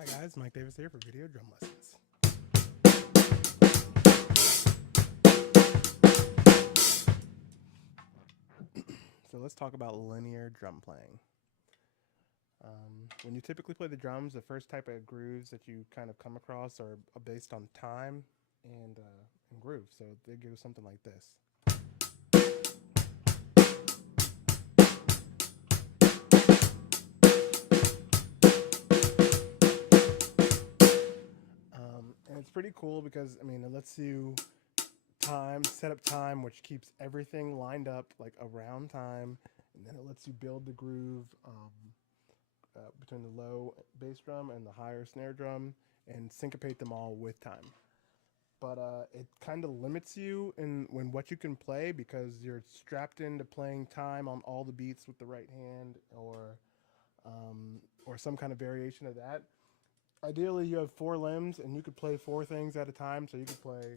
Hi guys, Mike Davis here for Video Drum Lessons. So let's talk about linear drum playing. When you typically play the drums, the first type of grooves that you kind of come across are based on time and groove. So they go something like this. And it's pretty cool because, it lets you set up time, which keeps everything lined up like around time, and then it lets you build the groove between the low bass drum and the higher snare drum and syncopate them all with time. But it kind of limits you in what you can play because you're strapped into playing time on all the beats with the right hand or some kind of variation of that. Ideally, you have 4 limbs and you could play 4 things at a time. So you could play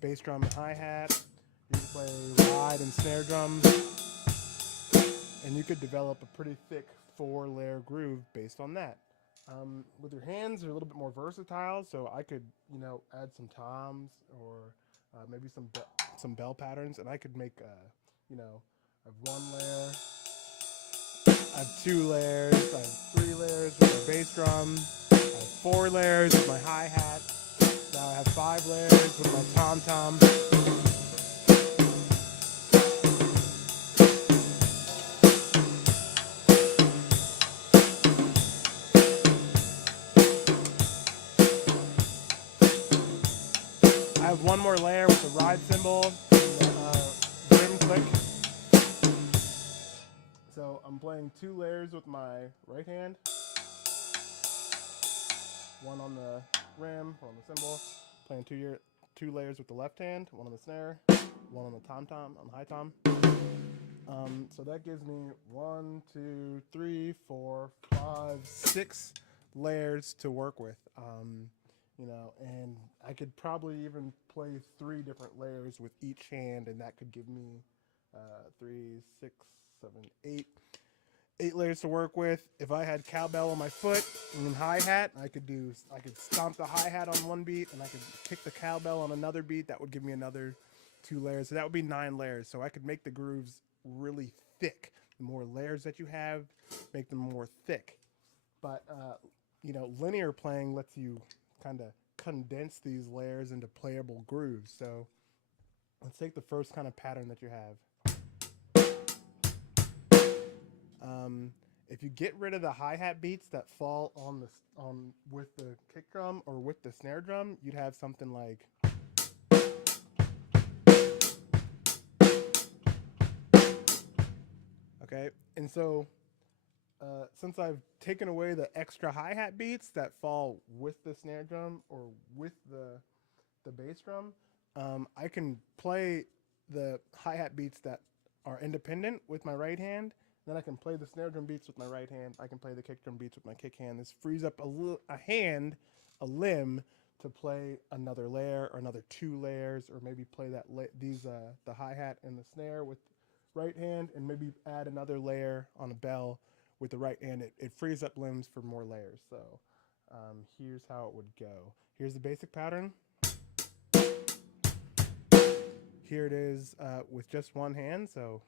bass drum and hi-hat, you could play ride and snare drum, and you could develop a pretty thick 4-layer groove based on that. With your hands, they're a little bit more versatile, so I could, add some toms or maybe some bell patterns, and I could make, I have 1 layer, I have 2 layers, I have 3 layers with my bass drum, I have 4 layers with my hi-hat, now I have 5 layers with my tom-tom. I have 1 more layer with the ride cymbal and the rim click. So I'm playing 2 layers with my right hand, 1 on the rim, 1 on the cymbal. Playing 2 layers with the left hand, 1 on the snare, 1 on the tom-tom, on the high tom. So that gives me 1, 2, 3, 4, 5, 6 layers to work with. And I could probably even play 3 different layers with each hand, and that could give me 3, 6, 7, 8 layers to work with. If I had cowbell on my foot and hi-hat, I could stomp the hi-hat on one beat, and I could kick the cowbell on another beat. That would give me another 2 layers. So that would be 9 layers. So I could make the grooves really thick. The more layers that you have, make them more thick. But linear playing lets you kind of condense these layers into playable grooves. So let's take the first kind of pattern that you have. If you get rid of the hi-hat beats that fall on with the kick drum or with the snare drum, you'd have something like. Okay, and so since I've taken away the extra hi-hat beats that fall with the snare drum or with the bass drum, I can play the hi-hat beats that are independent with my right hand. Then I can play the snare drum beats with my right hand. I can play the kick drum beats with my kick hand. This frees up a limb to play another layer or another 2 layers, or maybe play the hi-hat and the snare with right hand, and maybe add another layer on a bell with the right hand. It frees up limbs for more layers. So here's how it would go. Here's the basic pattern. Here it is with just 1 hand. So.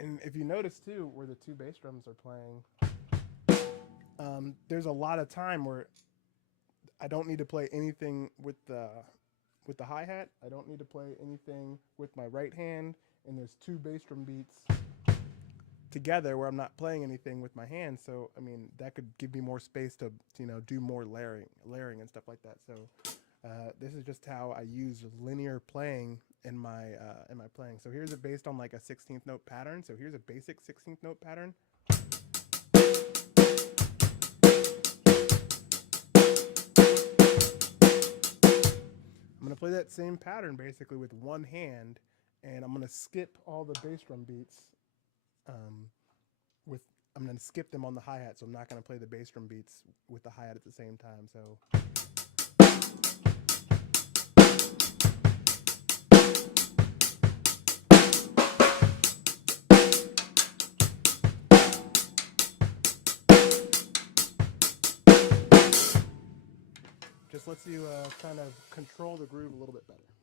And if you notice too, where the 2 bass drums are playing, there's a lot of time where I don't need to play anything with the hi-hat. I don't need to play anything with my right hand, and there's 2 bass drum beats together where I'm not playing anything with my hands. So that could give me more space to do more layering and stuff like that. So this is just how I use linear playing in my playing. So here's it based on like a 16th note pattern. So here's a basic 16th note pattern. I'm gonna play that same pattern basically with 1 hand, and I'm gonna skip all the bass drum beats. I'm gonna skip them on the hi-hat, so I'm not gonna play the bass drum beats with the hi-hat at the same time. So. Just lets you kind of control the groove a little bit better.